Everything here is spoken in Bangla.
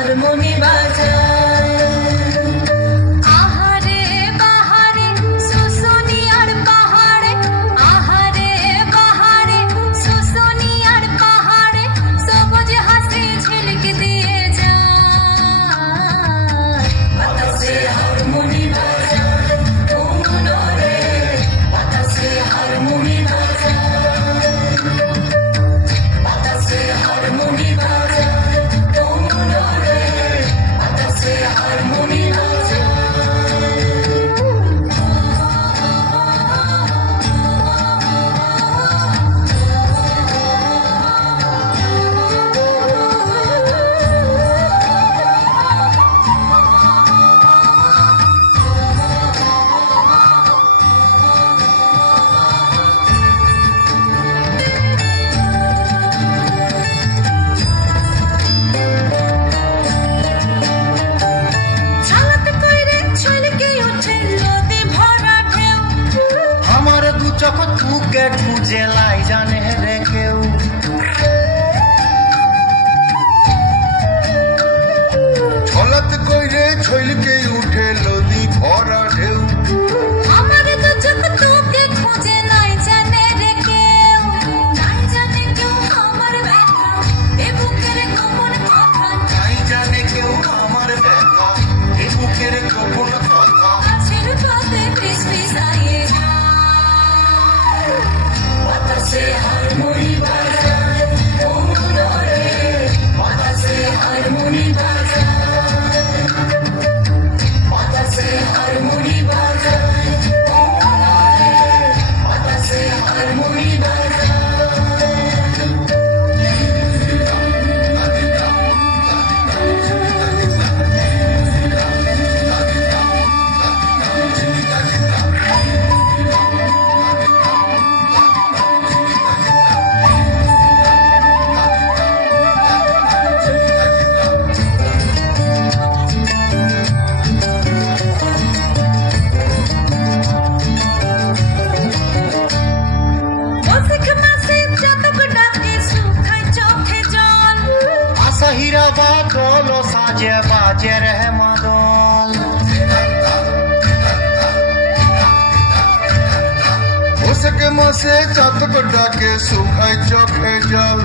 হারমোনি বাজায়। আহারে বাহারে শুশুনিয়ার পাহাড়ে, আহারে বাহারে শুশুনিয়ার পাহাড়ে, সবুজ হাসি ঝিলিক দিয়ে যায়। বাতাসে হারমোনি বাজায় ও মনরে, বাতাসে হারমোনি বাজায়, বাতাসে হারমোনি বাজায় ও মনরে, বাতাসে হারমোনি বাজায়। ঝালক কইরে ছলকে ওঠে নদী ভরা ঢেউ, আমার দু চোখ তোকে খুঁজে লাই জানে রে কেউ। ছলাত কইরে ছইলকে উঠে নদী ভরা ঢেউ। আমার দু চোখ তোকে খুঁজে নাই জানে রে কেউ, নাই জানে কেউ আমার ব্যথা, এ বুকের গোপন কথা, তাই জানে কেউ আমার ব্যথা, এ বুকের গোপন কথা। গাছের পাতে ফিসফিসায়ে যায়। বাতাসে হারমোনি বাজায় ও মনরে, বাতাসে হারমোনি বাজায়, বাতাসে হারমোনি বাজায় ও মনরে, বাতাসে হারমোনি বাজায়। বসিক মাসে চাতক ডাকে শুকায় চোখে জল, আশাহিরা বাদল সাজে বাজে রে মাদল। বসে মাসে চাতক ডাকে শুকায় চোখে জল।